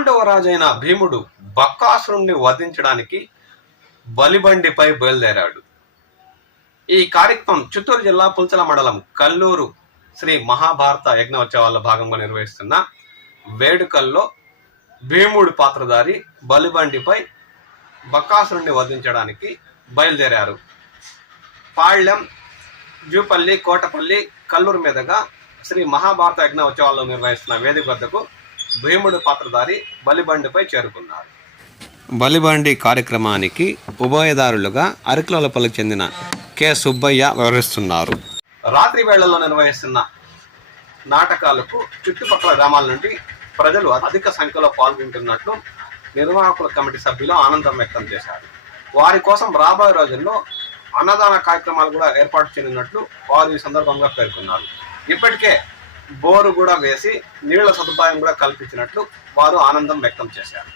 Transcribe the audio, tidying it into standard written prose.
పాండవరాజైన భీముడు బక్కాసురుణ్ణి వధించడానికి బలిబండిపై బయలుదేరాడు. ఈ కార్యక్రమం చిత్తూరు జిల్లా పుల్చల మండలం కల్లూరు శ్రీ మహాభారత యజ్ఞోత్సవాల్లో భాగంగా నిర్వహిస్తున్న వేడుకల్లో భీముడి పాత్రధారి బలిబండిపై బక్కాసురుణ్ణి వధించడానికి బయలుదేరారు. పాళ్యం, జూపల్లి, కోటపల్లి, కల్లూరు మీదుగా శ్రీ మహాభారత యజ్ఞోత్సవాల్లో నిర్వహిస్తున్న వేదిక వద్దకు భీముడి పాత్రధారి బలిబండిపై చేరుకున్నారు. బలిబండి కార్యక్రమానికి ఉభయదారులుగా అరకులపల్లికి చెందిన కె సుబ్బయ్య వివరిస్తున్నారు. రాత్రి వేళల్లో నిర్వహిస్తున్న నాటకాలకు చుట్టుపక్కల గ్రామాల నుండి ప్రజలు అధిక సంఖ్యలో పాల్గొంటున్నట్లు నిర్వాహకుల కమిటీ సభ్యులు ఆనందం వ్యక్తం చేశారు. వారి కోసం రాబోయే రోజుల్లో అన్నదాన కార్యక్రమాలు కూడా ఏర్పాటు చేయనున్నట్లు వారు ఈ సందర్భంగా పేర్కొన్నారు. ఇప్పటికే బోరు కూడా వేసి నీళ్ల సదుపాయం కూడా కల్పించినట్లు వారు ఆనందం వ్యక్తం చేశారు.